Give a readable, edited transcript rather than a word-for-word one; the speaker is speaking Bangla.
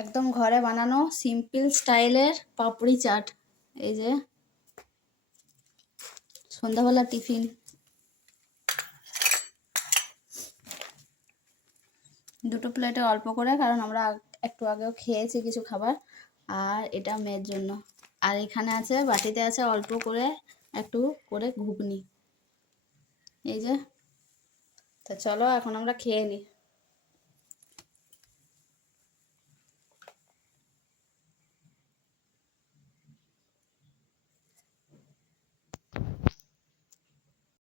একদম ঘরে বানানো সিম্পল স্টাইলের পাপড়ি চাট। এই যে সন্ধ্যাবেলা টিফিন। দুটো প্লেটে অল্প করে, কারণ আমরা একটু আগেও খেয়েছি কিছু খাবার। আর এটা মেয়ের জন্য। আর এখানে আছে, বাটিতে আছে অল্প করে একটু করে ঘুগনি। এই যে, তা চলো এখন আমরা খেয়ে নিই।